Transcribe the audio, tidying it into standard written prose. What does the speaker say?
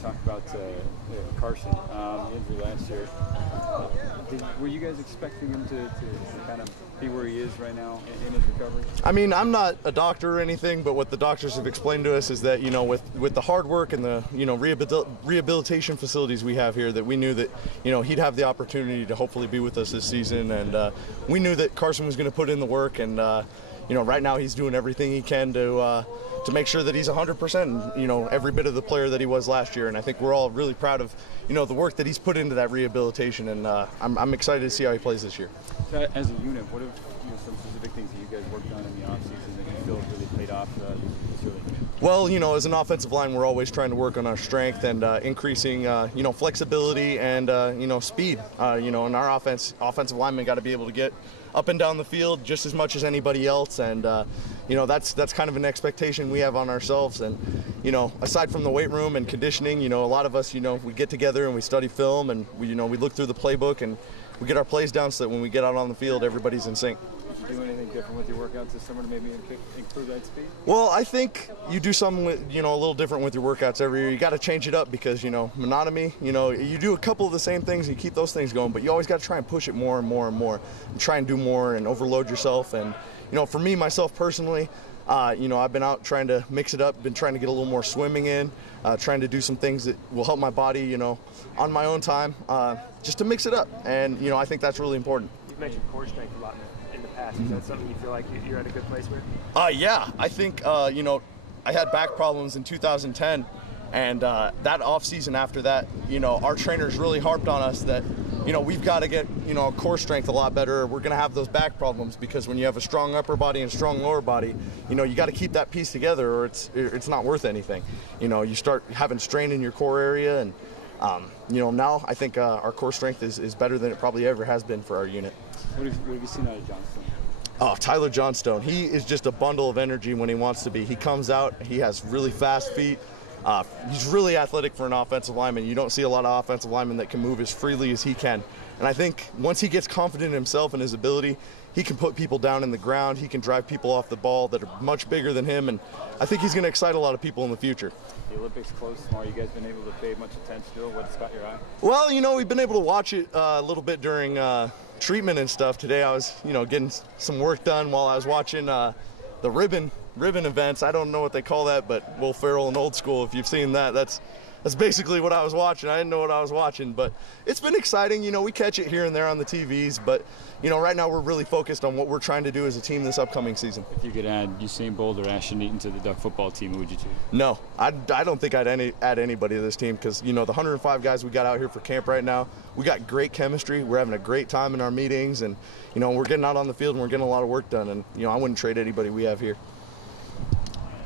talk about Carson, the injury last year. Were you guys expecting him to kind of be where he is right now in his recovery? I mean, I'm not a doctor or anything, but what the doctors have explained to us is that, with the hard work and the, rehabilitation facilities we have here, that we knew that, he'd have the opportunity to hopefully be with us this season. And we knew that Carson was going to put in the work. And, right now he's doing everything he can to make sure that he's 100%, every bit of the player that he was last year. And I think we're all really proud of, the work that he's put into that rehabilitation. And I'm excited to see how he plays this year. So as a unit, what are some specific things that you guys worked on in the offseason that you feel really paid off this year? Well, as an offensive line, we're always trying to work on our strength and increasing, flexibility and, speed. And our offensive linemen got to be able to get up and down the field just as much as anybody else. And, that's kind of an expectation we have on ourselves. And, aside from the weight room and conditioning, a lot of us, we get together and we study film and we look through the playbook and we get our plays down so that when we get out on the field, everybody's in sync. Did you do anything different with your workouts this summer to maybe improve that speed? Well, I think you do something with, a little different with your workouts every year. You got to change it up because, monotony, you do a couple of the same things and you keep those things going, but you always got to try and push it more and more and more and try and do more and overload yourself. And, for me, myself personally, I've been out trying to mix it up, been trying to get a little more swimming in, trying to do some things that will help my body, on my own time, just to mix it up. And, I think that's really important. You've mentioned core strength a lot in the past. Is that something you feel like you're at a good place with? Yeah, I think, I had back problems in 2010. And that offseason after that, our trainers really harped on us that, we've got to get, core strength a lot better. We're going to have those back problems because when you have a strong upper body and strong lower body, you got to keep that piece together or it's not worth anything. You start having strain in your core area and, now I think our core strength is better than it probably ever has been for our unit. What have you seen out of Johnstone? Oh, Tyler Johnstone. He is just a bundle of energy when he wants to be. He comes out, he has really fast feet. He's really athletic for an offensive lineman. You don't see a lot of offensive linemen that can move as freely as he can. And I think once he gets confident in himself and his ability, he can put people down in the ground. He can drive people off the ball that are much bigger than him. And I think he's going to excite a lot of people in the future. The Olympics close tomorrow. You guys been able to pay much attention to it? What's caught your eye? Well, we've been able to watch it a little bit during treatment and stuff. Today I was, getting some work done while I was watching the ribbon events. I don't know what they call that, but Will Ferrell and Old School, if you've seen that, that's basically what I was watching. I didn't know what I was watching, but it's been exciting. We catch it here and there on the TVs, but right now we're really focused on what we're trying to do as a team this upcoming season. If you could add Usain Bolt or Ashton Eaton to the Duck football team, who would you choose? No, I don't think I'd add anybody to this team because, the 105 guys we got out here for camp right now, we got great chemistry. We're having a great time in our meetings, and, we're getting out on the field and we're getting a lot of work done, and, I wouldn't trade anybody we have here.